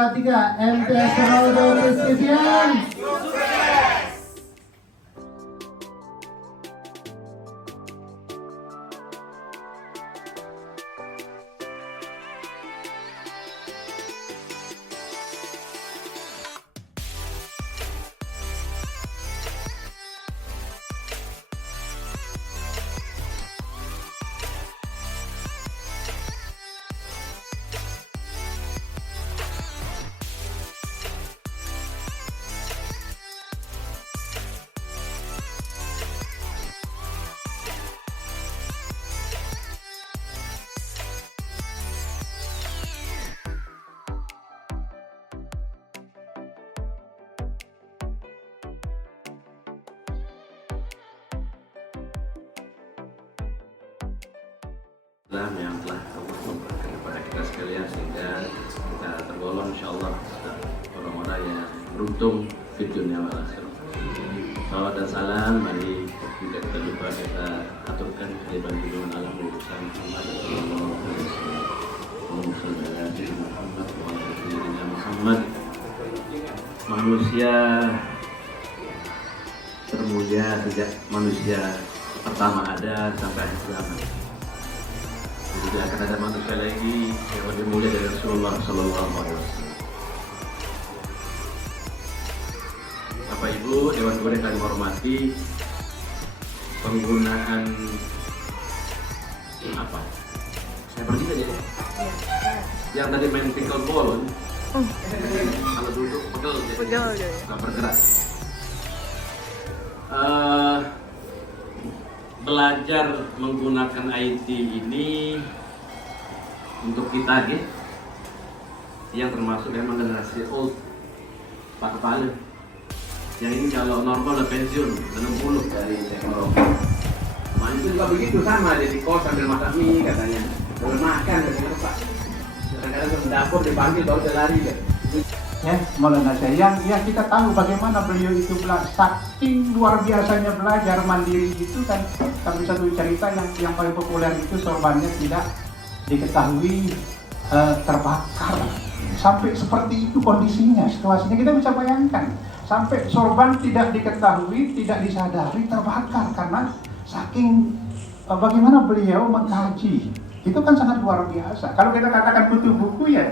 2, 3. MTS Ronaldo Rizky-Fian. Islam yang telah Allah memberikan kepada kita sekalian sehingga kita tergolong insyaallah orang-orang yang beruntung di dunia wal akhirah. Salawat dan salam mari tidak kita lupa kita aturkan kehadiran junjungan alam urusan Muhammad sallallahu alaihi wasallam. Allahumma shalli ala sayyidina Muhammad wa ala ali sayyidina Muhammad. Manusia termulia sejak manusia pertama ada sampai akhir zaman. Tidak akan ada manusia lagi yang lebih mulia dari Rasulullah Sallallahu Alaihi Wasallam. Bapak Ibu, Dewan Guru yang kami hormati, penggunaan apa? Saya pergi tadi ya. Yang tadi main pickleball, kalau duduk pegel jadi nggak bergerak. Belajar menggunakan IT ini untuk kita gitu, yang termasuk memang generasi old Pak Kepala. Yang ini kalau normal udah pensiun, 60 dari teknologi. Mancun juga begitu sama, jadi kos sambil masak mie katanya. Belum makan katanya Pak. Kadang-kadang ke dapur dipanggil baru dia lari kan. Ya, Maulana saya yang kita tahu bagaimana beliau itu saking luar biasanya belajar mandiri itu kan. Tapi satu cerita yang paling populer itu sorbannya tidak diketahui terbakar. Sampai seperti itu kondisinya, situasinya kita bisa bayangkan. Sampai sorban tidak diketahui, tidak disadari terbakar karena saking bagaimana beliau mengkaji. Itu kan sangat luar biasa. Kalau kita katakan butuh buku ya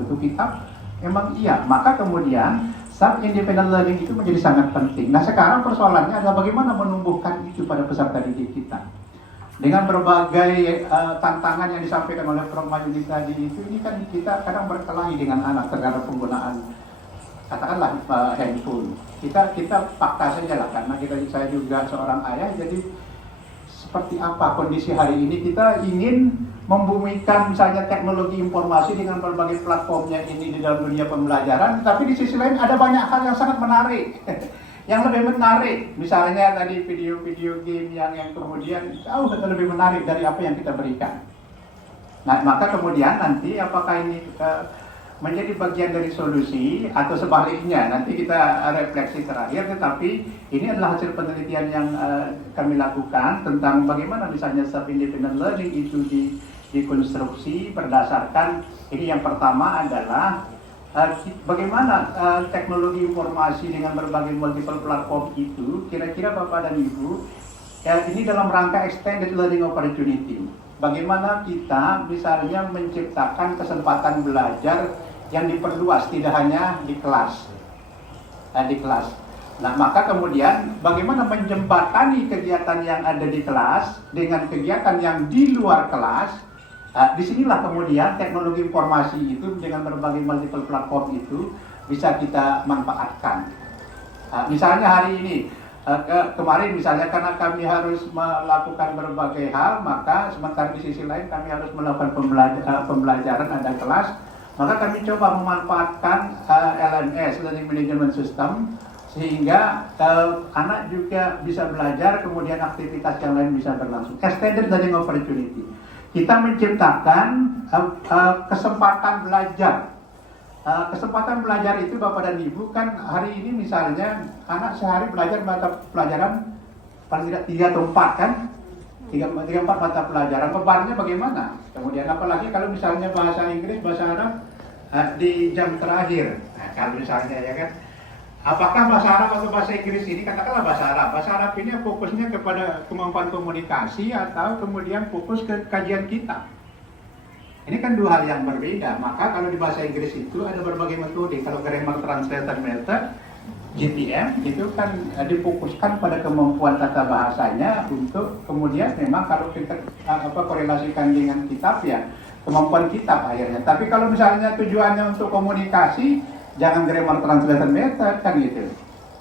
butuh kitab. Memang iya, maka kemudian self independent learning itu menjadi sangat penting. Nah sekarang persoalannya adalah bagaimana menumbuhkan itu pada peserta didik kita. Dengan berbagai tantangan yang disampaikan oleh Prof. Mayuni tadi itu, ini kan kita kadang berkelahi dengan anak terhadap penggunaan katakanlah handphone. Kita fakta saja lah, karena saya juga seorang ayah, jadi seperti apa kondisi hari ini kita ingin membumikan misalnya teknologi informasi dengan berbagai platformnya ini di dalam dunia pembelajaran, tapi di sisi lain ada banyak hal yang sangat menarik. Yang lebih menarik, misalnya tadi video-video game yang kemudian jauh lebih menarik dari apa yang kita berikan. Nah, maka kemudian nanti apakah ini menjadi bagian dari solusi atau sebaliknya, nanti kita refleksi terakhir. Tetapi ini adalah hasil penelitian yang kami lakukan tentang bagaimana misalnya self-independent learning itu dikonstruksi berdasarkan, ini yang pertama adalah bagaimana teknologi informasi dengan berbagai multiple platform itu, kira-kira Bapak dan Ibu, ini dalam rangka extended learning opportunity. Bagaimana kita misalnya menciptakan kesempatan belajar yang diperluas, tidak hanya di kelas. Nah, maka kemudian bagaimana menjembatani kegiatan yang ada di kelas dengan kegiatan yang di luar kelas. Disinilah kemudian teknologi informasi itu dengan berbagai multiple platform itu bisa kita manfaatkan. Misalnya hari ini, kemarin misalnya karena kami harus melakukan berbagai hal, maka sementara di sisi lain kami harus melakukan pembelajaran ada kelas, maka kami coba memanfaatkan LMS, Learning Management System, sehingga anak juga bisa belajar, kemudian aktivitas yang lain bisa berlangsung. Extended Learning Opportunity. Kita menciptakan kesempatan belajar. Kesempatan belajar itu Bapak dan Ibu kan hari ini misalnya anak sehari belajar mata pelajaran paling tidak 3 atau 4 kan? 3-4 mata pelajaran. Bebannya bagaimana? Kemudian apalagi kalau misalnya bahasa Inggris, bahasa Arab, di jam terakhir. Nah, kalau misalnya ya kan, apakah bahasa Arab atau bahasa Inggris ini, katakanlah bahasa Arab. Bahasa Arab ini fokusnya kepada kemampuan komunikasi atau kemudian fokus ke kajian kitab. Ini kan dua hal yang berbeda. Maka kalau di bahasa Inggris itu ada berbagai metode. Kalau grammar translation method, GTM itu kan difokuskan pada kemampuan tata bahasanya untuk kemudian memang kalau kita korelasikan dengan kitab ya kemampuan kitab akhirnya. Tapi kalau misalnya tujuannya untuk komunikasi, jangan grammar translation method kan gitu.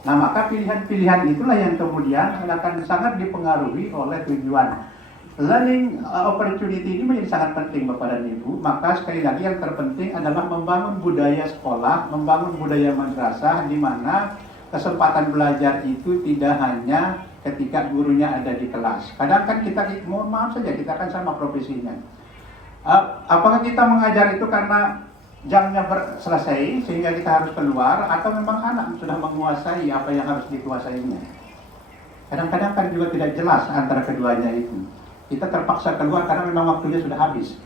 Nah maka pilihan-pilihan itulah yang kemudian akan sangat dipengaruhi oleh tujuan. Learning opportunity ini menjadi sangat penting Bapak dan Ibu. Maka sekali lagi yang terpenting adalah membangun budaya sekolah, membangun budaya madrasah di mana kesempatan belajar itu tidak hanya ketika gurunya ada di kelas. Kadang kan kita, mohon maaf saja, kita kan sama profesinya. Apakah kita mengajar itu karena jamnya selesai sehingga kita harus keluar, atau memang anak sudah menguasai apa yang harus dikuasainya? Kadang-kadang kan juga tidak jelas antara keduanya itu. Kita terpaksa keluar karena memang waktunya sudah habis,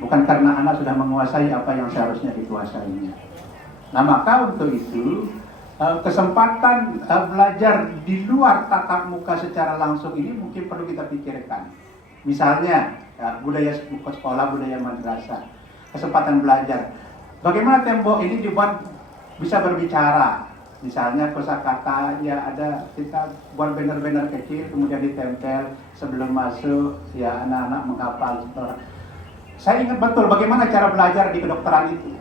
bukan karena anak sudah menguasai apa yang seharusnya dikuasainya. Nah maka untuk itu kesempatan belajar di luar tatap muka secara langsung ini mungkin perlu kita pikirkan. Misalnya budaya sekolah, budaya madrasah, kesempatan belajar. Bagaimana tembok ini dibuat bisa berbicara? Misalnya kosakata ya ada, kita buat banner-banner kecil kemudian ditempel sebelum masuk ya anak-anak menghafal. Saya ingat betul bagaimana cara belajar di kedokteran itu.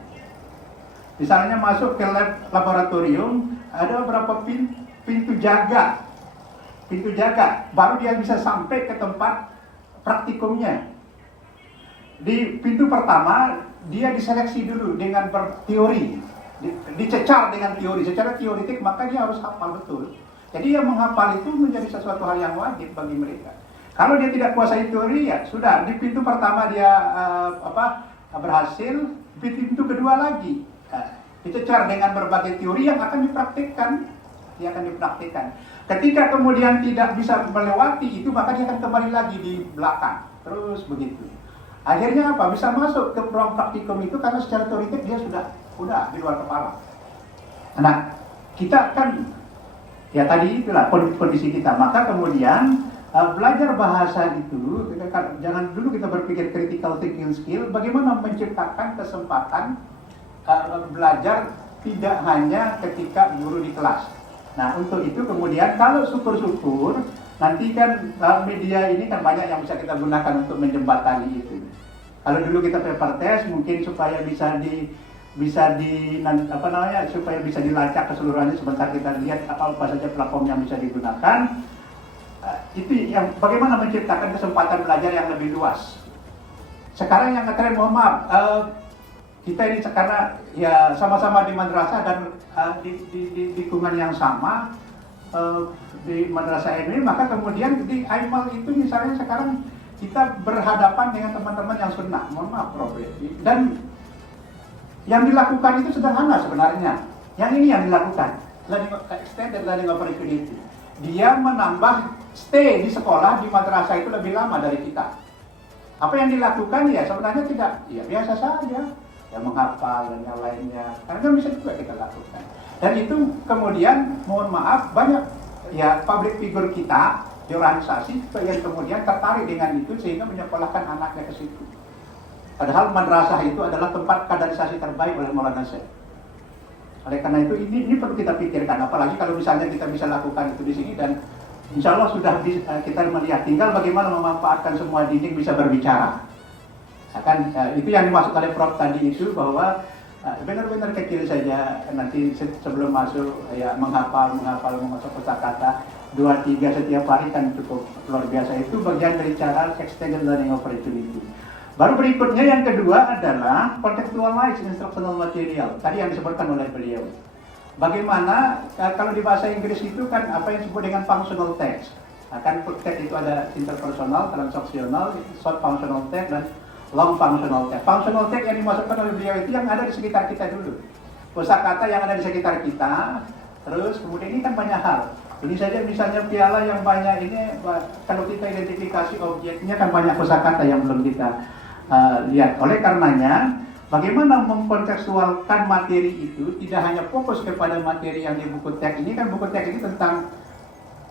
Misalnya masuk ke laboratorium, ada beberapa pintu jaga, baru dia bisa sampai ke tempat praktikumnya. Di pintu pertama dia diseleksi dulu dengan berteori, dicecar dengan teori, secara teoritik, maka dia harus hafal betul. Jadi yang menghafal itu menjadi sesuatu hal yang wajib bagi mereka. Kalau dia tidak kuasai teori ya sudah, di pintu pertama dia berhasil, di pintu kedua lagi dicecar dengan berbagai teori yang akan dipraktikkan. Ketika kemudian tidak bisa melewati itu, maka dia akan kembali lagi di belakang, terus begitu. Akhirnya apa? Bisa masuk ke ruang praktikum itu karena secara teoritik dia sudah di luar kepala. Nah, kita kan ya tadi itulah kondisi kita. Maka kemudian belajar bahasa itu, jangan dulu kita berpikir critical thinking skill, bagaimana menciptakan kesempatan belajar tidak hanya ketika guru di kelas. Nah, untuk itu kemudian kalau syukur-syukur nanti kan media ini kan banyak yang bisa kita gunakan untuk menjembatani itu. Kalau dulu kita paper test mungkin supaya supaya bisa dilacak keseluruhannya, sebentar kita lihat apa saja platform yang bisa digunakan. Itu yang bagaimana menciptakan kesempatan belajar yang lebih luas. Sekarang yang ngetren, mohon maaf, kita ini karena ya sama-sama di madrasah dan di lingkungan yang sama di madrasah ini, maka kemudian di Aimal itu misalnya sekarang kita berhadapan dengan teman-teman yang sunnah, mohon maaf Prof. Dan yang dilakukan itu sederhana sebenarnya. Yang ini yang dilakukan, extended learning opportunity. Dia menambah stay di sekolah, di madrasah itu lebih lama dari kita. Apa yang dilakukan ya sebenarnya tidak, ya biasa saja, ya menghafal dan yang lainnya. Karena bisa juga kita lakukan. Dan itu kemudian, mohon maaf, banyak ya public figure kita di organisasi yang kemudian tertarik dengan itu sehingga menyekolahkan anaknya ke situ. Padahal madrasah itu adalah tempat kaderisasi terbaik oleh Maulana Syekh. Oleh karena itu ini perlu kita pikirkan, apalagi kalau misalnya kita bisa lakukan itu di sini, dan insya Allah sudah kita melihat, tinggal bagaimana memanfaatkan semua dinding bisa berbicara. Itu yang dimaksud oleh Prof tadi itu, bahwa benar-benar kecil saja nanti sebelum masuk ya menghafal kosakata 2-3 setiap hari kan cukup luar biasa. Itu bagian dari cara extended learning opportunity. Baru berikutnya yang kedua adalah contextualized instructional material. Tadi yang disebutkan oleh beliau. Bagaimana kalau di bahasa Inggris itu kan apa yang disebut dengan functional text. Kan text itu ada interpersonal, transaksional, short functional text dan long functional text. Functional text yang dimasukkan oleh beliau itu yang ada di sekitar kita dulu. Kosakata yang ada di sekitar kita. Terus kemudian ini kan banyak hal. Ini saja misalnya piala yang banyak ini, kalau kita identifikasi objeknya kan banyak kosakata yang belum kita lihat. Oleh karenanya bagaimana mengkontekstualkan materi itu tidak hanya fokus kepada materi yang di buku teks ini. Kan buku teks ini tentang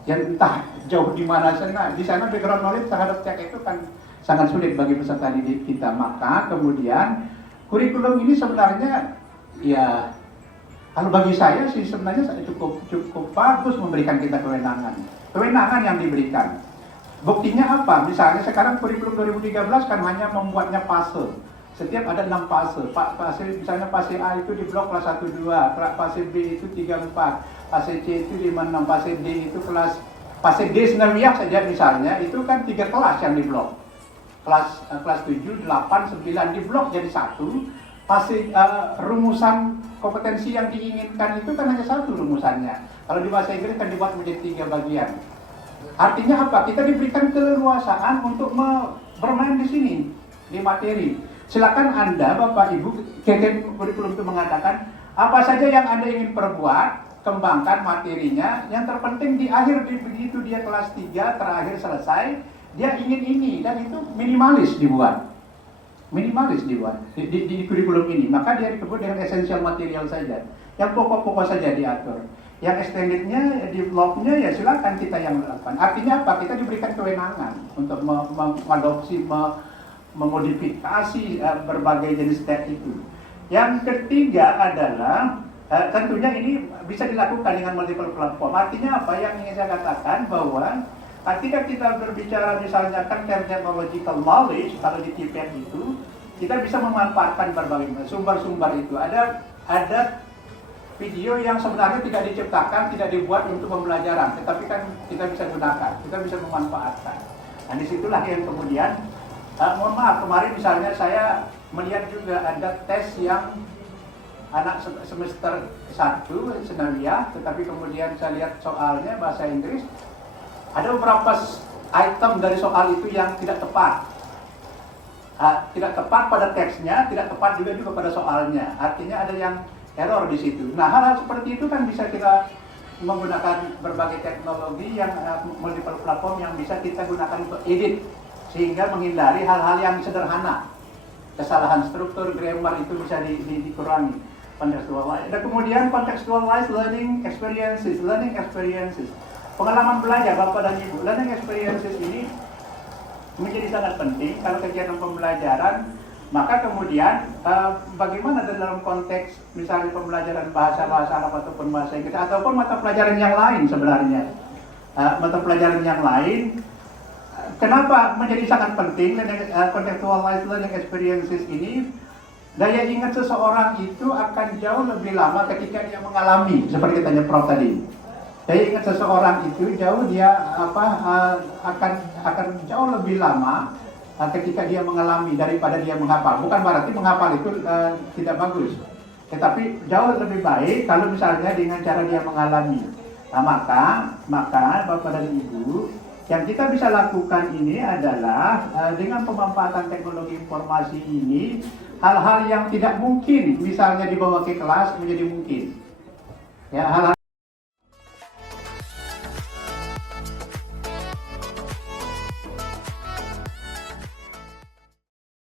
yang entah jauh di mana sana. Di sana background knowledge terhadap teks itu kan sangat sulit bagi peserta didik kita. Maka kemudian kurikulum ini sebenarnya ya, kalau bagi saya sih sebenarnya cukup bagus memberikan kita kewenangan yang diberikan. Buktinya apa? Misalnya sekarang kurikulum 2013 kan hanya membuatnya fase. Setiap ada 6 fase. Misalnya fase A itu di blok kelas 1 2, fase B itu 3 4, fase C itu 5 6, fase D itu fase D senawiyah saja misalnya, itu kan 3 kelas yang di blok. Kelas 7, 8, 9 di blok jadi satu. Fase rumusan kompetensi yang diinginkan itu kan hanya satu rumusannya. Kalau di bahasa Inggris kan dibuat menjadi 3 bagian. Artinya apa? Kita diberikan keleluasaan untuk bermain di sini, di materi. Silakan Anda, Bapak Ibu, kurikulum itu mengatakan apa saja yang Anda ingin perbuat, kembangkan materinya. Yang terpenting di akhir begitu dia kelas 3 terakhir selesai, dia ingin ini, dan itu minimalis dibuat. Di kurikulum ini. Maka dia disebut dengan essential material saja. Yang pokok-pokok saja diatur. Yang extendednya, developnya ya silakan kita yang melakukan. Artinya apa? Kita diberikan kewenangan untuk mengadopsi, memodifikasi berbagai jenis teks itu. Yang ketiga adalah tentunya ini bisa dilakukan dengan multiple platform. Artinya apa? Yang ingin saya katakan bahwa ketika kita berbicara misalnya kan technological knowledge, kalau di TPM itu kita bisa memanfaatkan berbagai sumber-sumber itu. Ada video yang sebenarnya tidak diciptakan, tidak dibuat untuk pembelajaran, tetapi kan kita bisa gunakan, kita bisa memanfaatkan. Nah disitulah yang kemudian, mohon maaf, kemarin misalnya saya melihat juga ada tes yang anak semester 1 senawiyah, tetapi kemudian saya lihat soalnya bahasa Inggris, ada beberapa item dari soal itu yang tidak tepat. Tidak tepat pada teksnya, tidak tepat juga pada soalnya. Artinya ada yang error di situ. Nah, hal-hal seperti itu kan bisa kita menggunakan berbagai teknologi yang multiple platform yang bisa kita gunakan untuk edit, sehingga menghindari hal-hal yang sederhana. Kesalahan struktur, grammar itu bisa dikurangi. Contextualize. Dan kemudian contextualize learning experiences. Pengalaman belajar Bapak dan Ibu, learning experiences ini menjadi sangat penting kalau kegiatan pembelajaran. Maka kemudian bagaimana dalam konteks misalnya pembelajaran bahasa Arab ataupun bahasa Inggris ataupun mata pelajaran yang lain sebenarnya. Mata pelajaran yang lain, kenapa menjadi sangat penting contextualized learning experiences ini? Daya ingat seseorang itu akan jauh lebih lama ketika dia mengalami, seperti tanya Prof tadi. Daya ingat seseorang itu akan jauh lebih lama ketika dia mengalami daripada dia menghafal. Bukan berarti menghafal itu tidak bagus, tetapi jauh lebih baik kalau misalnya dengan cara dia mengalami. Nah, maka Bapak dan Ibu, yang kita bisa lakukan ini adalah dengan pemanfaatan teknologi informasi ini, hal-hal yang tidak mungkin misalnya dibawa ke kelas menjadi mungkin. Ya, hal-hal